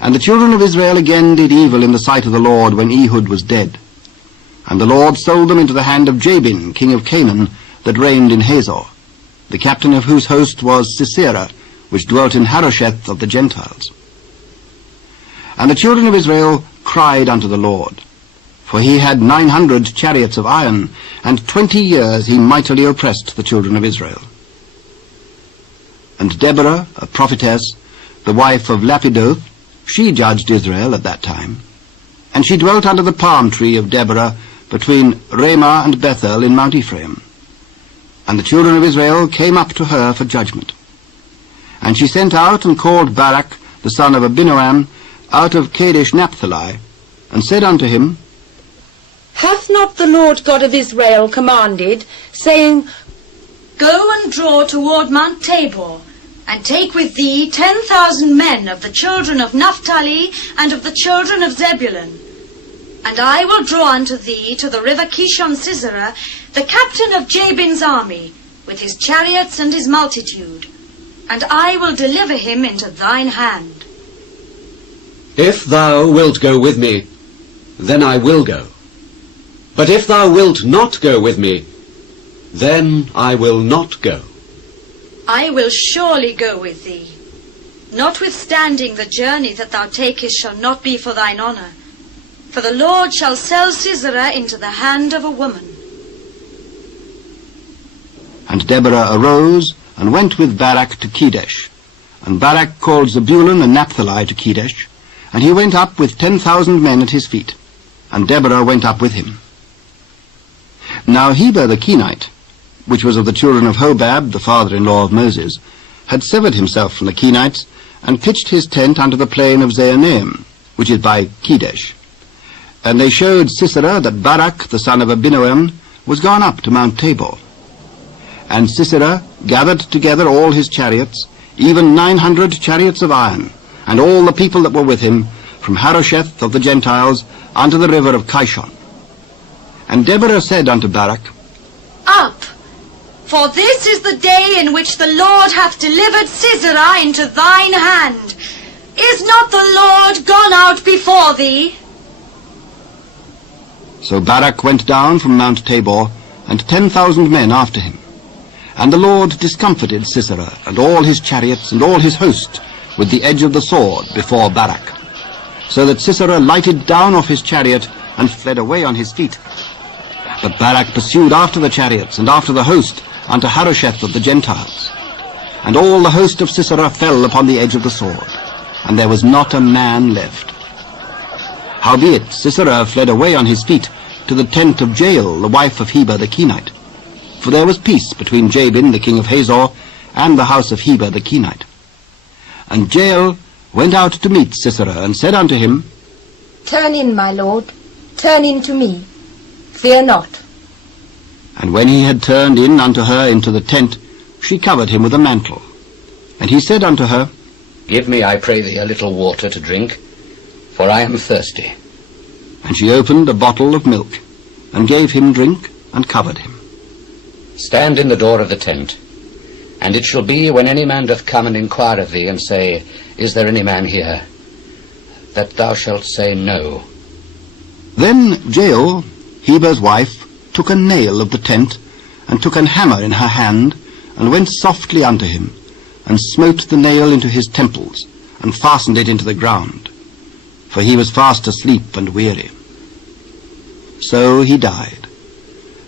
And the children of Israel again did evil in the sight of the Lord when Ehud was dead. And the Lord sold them into the hand of Jabin, king of Canaan, that reigned in Hazor, the captain of whose host was Sisera, which dwelt in Harosheth of the Gentiles. And the children of Israel cried unto the Lord, for he had 900 chariots of iron, and 20 years he mightily oppressed the children of Israel. And Deborah, a prophetess, the wife of Lapidoth, she judged Israel at that time. And she dwelt under the palm tree of Deborah between Ramah and Bethel in Mount Ephraim. And the children of Israel came up to her for judgment. And she sent out and called Barak, the son of Abinoam, out of Kedeshnaphtali, and said unto him, Hath not the Lord God of Israel commanded, saying, Go and draw toward Mount Tabor, and take with thee 10,000 men of the children of Naphtali and of the children of Zebulun. And I will draw unto thee to the river Kishon Sisera, the captain of Jabin's army, with his chariots and his multitude, and I will deliver him into thine hand. If thou wilt go with me, then I will go. But if thou wilt not go with me, then I will not go. I will surely go with thee. Notwithstanding the journey that thou takest shall not be for thine honour, for the Lord shall sell Sisera into the hand of a woman. And Deborah arose and went with Barak to Kedesh. And Barak called Zebulun and Naphtali to Kedesh, and he went up with 10,000 men at his feet, and Deborah went up with him. Now Heber the Kenite, which was of the children of Hobab, the father-in-law of Moses, had severed himself from the Kenites, and pitched his tent unto the plain of Zaanaim, which is by Kedesh. And they showed Sisera that Barak, the son of Abinoam, was gone up to Mount Tabor. And Sisera gathered together all his chariots, even 900 chariots of iron, and all the people that were with him, from Harosheth of the Gentiles unto the river of Kishon. And Deborah said unto Barak, Up! For this is the day in which the Lord hath delivered Sisera into thine hand. Is not the Lord gone out before thee? So Barak went down from Mount Tabor, and 10,000 men after him. And the Lord discomfited Sisera, and all his chariots, and all his host, with the edge of the sword before Barak, so that Sisera lighted down off his chariot, and fled away on his feet. But Barak pursued after the chariots, and after the host, unto Harosheth of the Gentiles. And all the host of Sisera fell upon the edge of the sword, and there was not a man left. Howbeit Sisera fled away on his feet to the tent of Jael, the wife of Heber the Kenite. For there was peace between Jabin, the king of Hazor, and the house of Heber the Kenite. And Jael went out to meet Sisera, and said unto him, Turn in, my lord, turn in to me, fear not. And when he had turned in unto her into the tent, she covered him with a mantle. And he said unto her, Give me, I pray thee, a little water to drink, for I am thirsty. And she opened a bottle of milk, and gave him drink, and covered him. Stand in the door of the tent, and it shall be, when any man doth come and inquire of thee, and say, Is there any man here? That thou shalt say, No. Then Jael, Heber's wife, took a nail of the tent, and took an hammer in her hand, and went softly unto him, and smote the nail into his temples, and fastened it into the ground, for he was fast asleep and weary. So he died.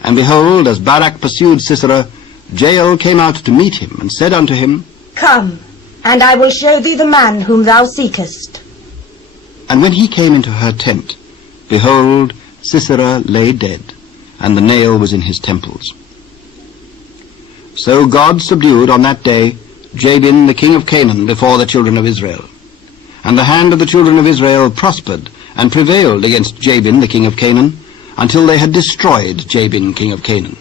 And behold, as Barak pursued Sisera, Jael came out to meet him, and said unto him, Come, and I will show thee the man whom thou seekest. And when he came into her tent, behold, Sisera lay dead, and the nail was in his temples. So God subdued on that day Jabin the king of Canaan before the children of Israel. And the hand of the children of Israel prospered, and prevailed against Jabin the king of Canaan, until they had destroyed Jabin king of Canaan.